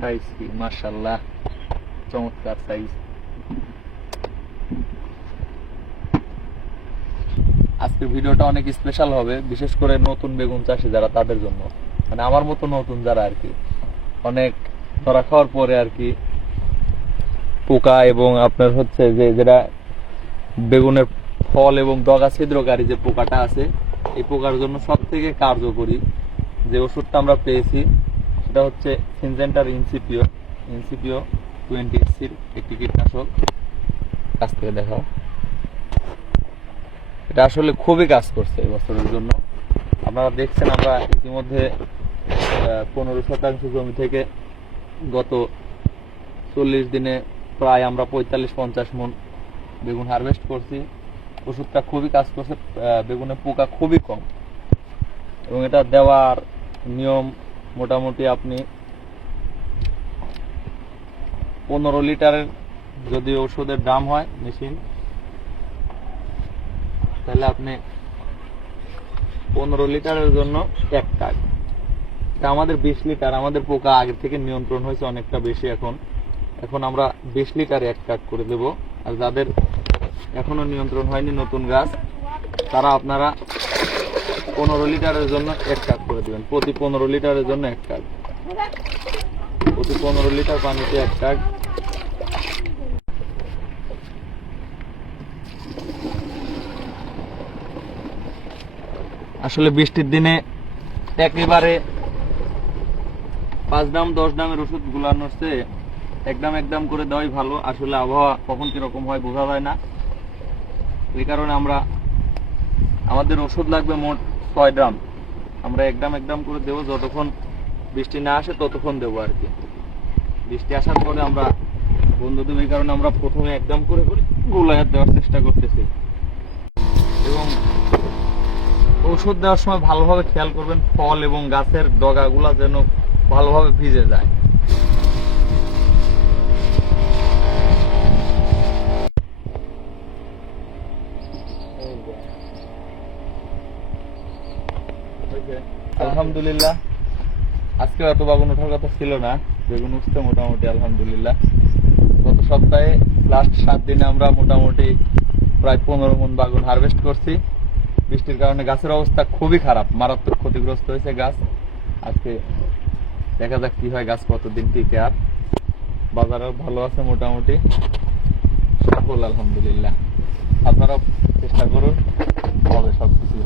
Size কি মার্শাল্লাহ চমৎকার সাইজ আজকের ভিডিওটা অনেক স্পেশাল হবে, বিশেষ করে নতুন বেগুন চাষি যারা তাদের জন্য। মানে আমার মতো নতুন যারা আর কি। অনেক ধরা খাওয়ার পরে আর কি পোকা এবং আপনার হচ্ছে যে, যেটা বেগুনের ফল এবং দগা ছিদ্রকারী যে পোকাটা আছে, এই পোকার জন্য সব থেকে কার্যকরী যে ওষুধটা আমরা পেয়েছি সেটা হচ্ছে সিনজেন্টার ইনসিপিও ইনসিপিও টোয়েন্টি সির একটি কীটনাশক। কাছ থেকে দেখাও। এটা আসলে খুবই কাজ করছে এই বছরের জন্য। আপনারা দেখছেন আমরা ইতিমধ্যে পনেরো শতাংশ জমি থেকে গত চল্লিশ দিনে প্রায় আমরা পঁয়তাল্লিশ পঞ্চাশ মন বেগুন হারভেস্ট করছি। ওষুধটা খুবই কাজ করছে বেগুনে পোকা খুবই কম। এবং এটা দেওয়ার নিয়ম মোটামুটি আপনি পনেরো লিটারের যদি ওষুধের দাম হয় মেশিন, তাহলে আপনি পনেরো লিটারের জন্য এক এটা আমাদের বিশ লিটার, আমাদের পোকা আগে থেকে নিয়ন্ত্রণ হয়েছে অনেকটা বেশি এখন। এখন আমরা বিশ লিটার এক টাক করে দেব। আর যাদের এখনও নিয়ন্ত্রণ হয়নি নতুন গাছ, তারা আপনারা পনেরো লিটারের জন্য এক কাপ করে দিবেন। প্রতি পনেরো লিটারের জন্য এক কাপ। প্রতি পনেরো লিটার পানিতে এক কাপ। আসলে বৃষ্টির দিনে একেবারে পাঁচ দাম, দশ দামের ওষুধ গুলানো হচ্ছে। একদম একদম করে দেওয়াই ভালো। আসলে আবহাওয়া কখন কীরকম হয় বোঝা যায় না। এই কারণে আমরা আমাদের ওষুধ লাগবে মোট ছয় ড্রাম আমরা একদম একদম করে দেবো, যতক্ষণ বৃষ্টি না আসে ততক্ষণ দেবো আর কি। বৃষ্টি আসার পরে আমরা বন্ধ দেবো এই কারণে আমরা প্রথমে একদম করে করে গোলায়াত দেওয়ার চেষ্টা করতেছি। এবং ওষুধ দেওয়ার সময় ভালোভাবে খেয়াল করবেন, ফল এবং গাছের ডগাগুলা যেন ভালোভাবে ভিজে যায়। আলহামদুলিল্লাহ। আজকে এত বাগুন ওঠার কথা ছিল না। বেগুন উঠছে মোটামুটি, আলহামদুলিল্লাহ। গত সপ্তাহে লাস্ট সাত দিনে আমরা মোটামুটি প্রায় পনেরো মন বাগুন হারভেস্ট করছি। বৃষ্টির কারণে গাছের অবস্থা খুবই খারাপ, মারাত্মক ক্ষতিগ্রস্ত হয়েছে গাছ। আজকে দেখা যাক কি হয়, গাছ কতদিন টিকে আর। বাজারও ভালো আছে মোটামুটি। সফল, আলহামদুলিল্লাহ। আপনারাও চেষ্টা করুন, হবে সব কিছু